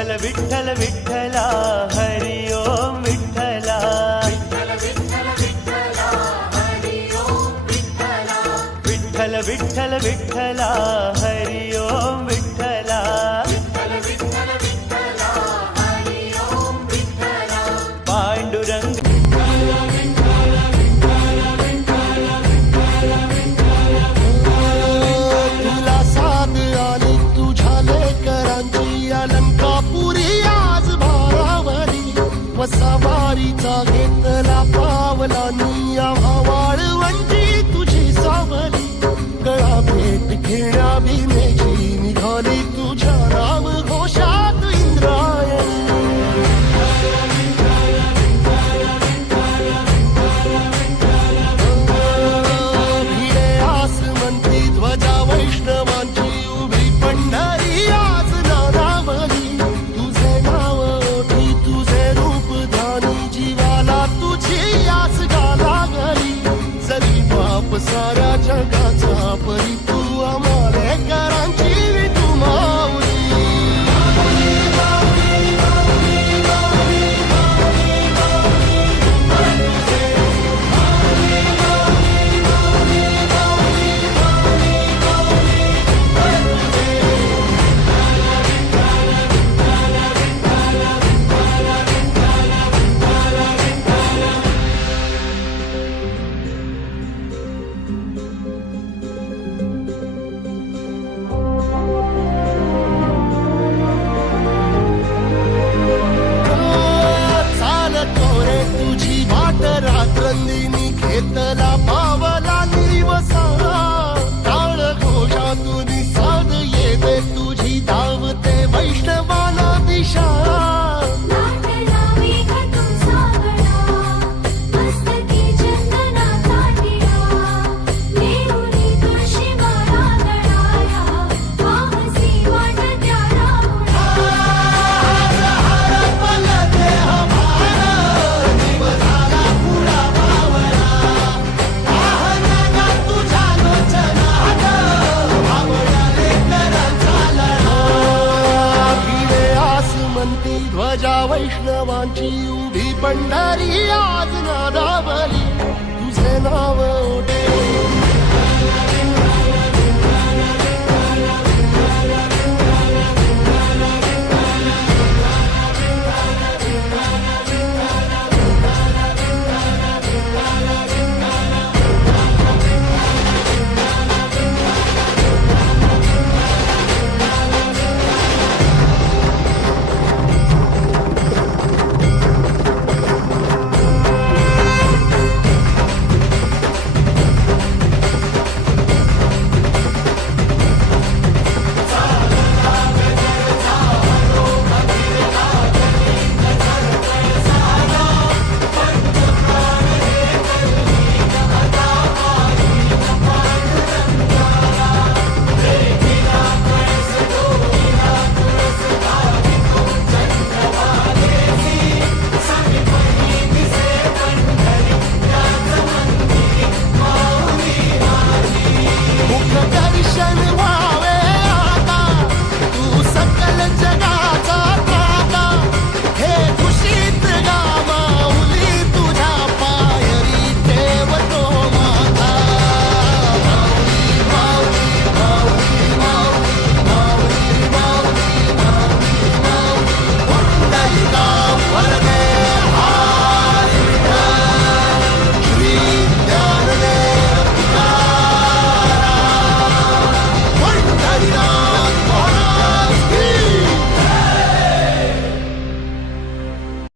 विठ्ठल विठ्ठल विठ्ठला हरि ओम विठ्ठला विठ्ठल विठ्ठल विठ्ठला हरि ओम विठ्ठला पांडुरंग तुला साथ आली तुझ्या लेकरांची अलंकापुरी आज भारावरी वसावारीचा घेतला पावला निया वाळवंटी तुझी सावली गळा भेट घेण्या भीमेची निघाली तुझ्या नाम घोषात इंद्रायणी भिडे आसमंती ध्वजा वैष्णवांची उभी पंढरी आज नानावली तुझे नाव ओठी तुझे रूप ध्यानी जीवाला तुझी आस गाला गली जरी बाप साऱ्या जगाचा परी तू आम्हाले करांची तू माऊली तुझी वाट रात्रंदिनी घेतला पावला निवसा टाळ घोषातून साध येते तुझी धावते वैष्णवाला दिशा ध्वजा वैष्णवांची उभी पंढरी आज नादावली तुझे नाव ओढे